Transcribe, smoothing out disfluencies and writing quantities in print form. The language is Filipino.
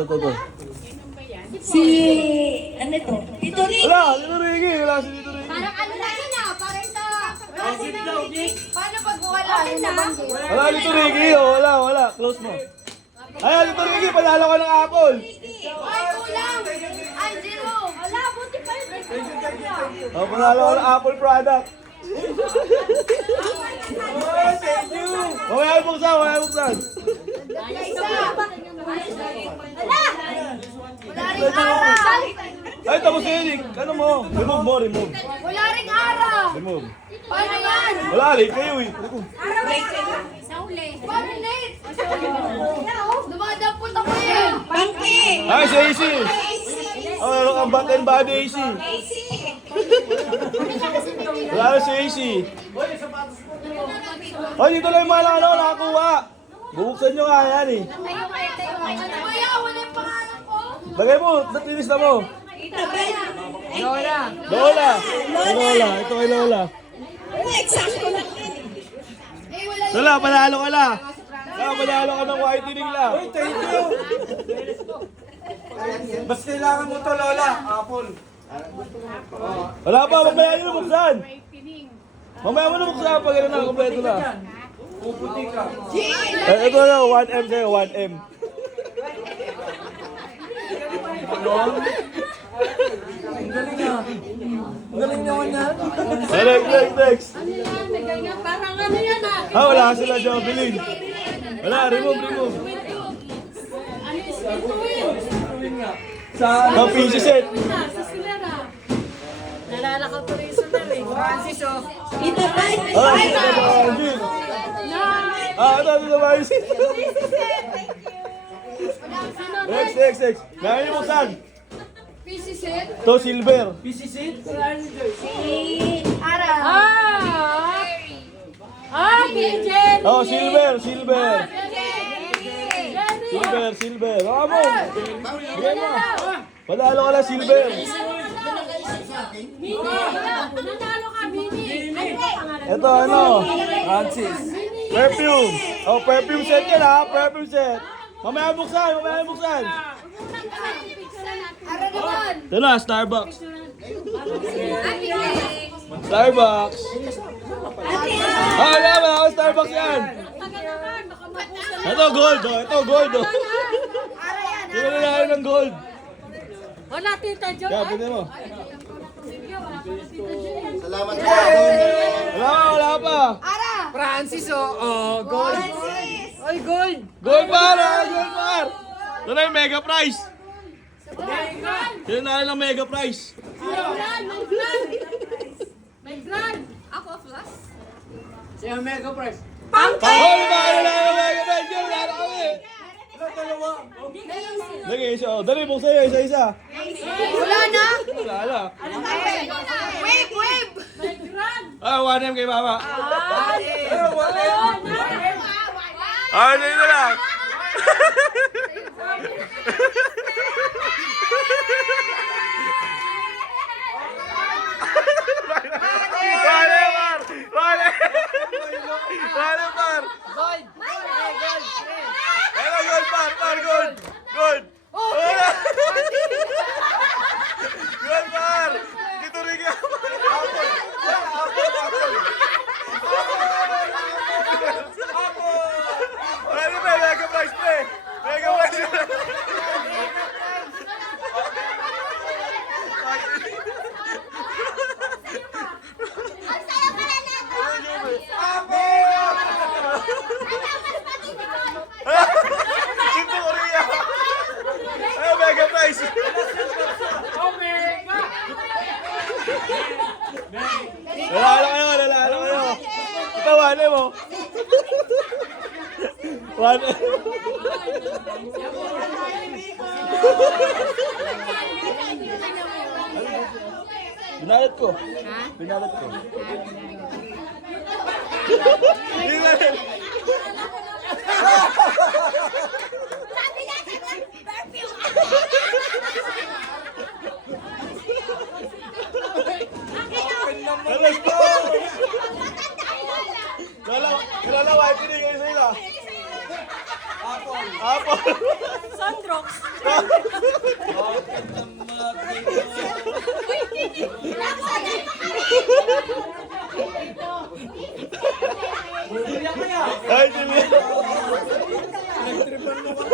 ito. Si, ano ito? Tito Rick. Wala, Tito Ricky. Wala si Tito Ricky. Parang ano na yun ah, parang ito. Paano pag wala? Yun naman. Wala Tito Ricky. Wala. Close mo. Ayan, Tito Ricky. Panalo ka ng apple. Ay, kulang. Ay, zero. Wala, buti pa yun. Oh, panalo ka ng apple product. Mamaya buksan. Isa. Wala. Wala rin araw. Ay, tapos yun. Ano mo? Remove. Wala rin araw. Remove. Paano yan? Wala, late kayo eh. Araw sa uli. Paano late? Dumadampot ako eh. Pangki. Ay, si AC. Oh, meron kang bat and body AC. Wala na si AC. Ay, dito lang yung mga nakakuha. Bubuksan nyo nga yan eh. Tayo kaya, wala yung pangalan ko. Lagay mo, natinis na mo. Tita Ben. Lola. Ito kay Lola. Wala, eksakto lang yun. Eh, wala yung Lola, panalo ka na. Panalo ka ng whitening lang. Thank you. Mas kailangan mo to, Lola. Apple. Wala pa, mamaya nyo na buksan. Mamaya mo na buksan pag gano'n na, kompleto na. Puputi ka. Ito na, 1M sa'yo, 1M. Ang galing naman yan. Next. parang ano yan ah. Wala sila, Jovelyn. Wala, remove. Sa Ang PC set. Nalala ko tuloy sa nari. Francis oh. Tita Ben. Ay, ito na Angel. Ito ba yung set? Next. Ngayon yung buksan. PC set. Ito, silver. PCC? Ara. Pigeon. Oh, silver. Silver. Baka mo. Bigyan mo. Panalo ka na, silver. Nanalo ka, Bini. Ito, ano? Francis. Perfume. Oh, perfume set yan ha. Perfume set. Mamaya buksan. Ara naman. Ito na, Starbucks. Ate Starbucks. Wala ako, Starbucks yan. Ito, gold. Oh. Sino na lang ng gold? Wala, Tita Jo. Kaya, pwede mo. Salamat po. Wala pa. Ara. Francis, gold. Ay, gold. Gold par. Ito na yung mega prize. Sino na lang ng mega prize? May grand. Ako, plus. Siya mega prize. Hoy, mahal na yung mega prize. Yan, wala na kami. Dalawa. Lagi isa. Dali, buksan nyo isa. Wala na. Wala. Wave. May grand. 1M kay Mama. Wala. Dito lang. Wale par. Gold. Ano gold par, gold. Gold par. Dito rin ka. Ano ba, mega prize pre. Mega prize. Dito Korea. Ay, mega prize. Lalalo kayo. Ito, wale mo. Wale. Binalat ko. Alas po! Kilala wife ni kayo sa'yo. Apo. Sondrox. Ay, Julian. Nagtripan mo ka.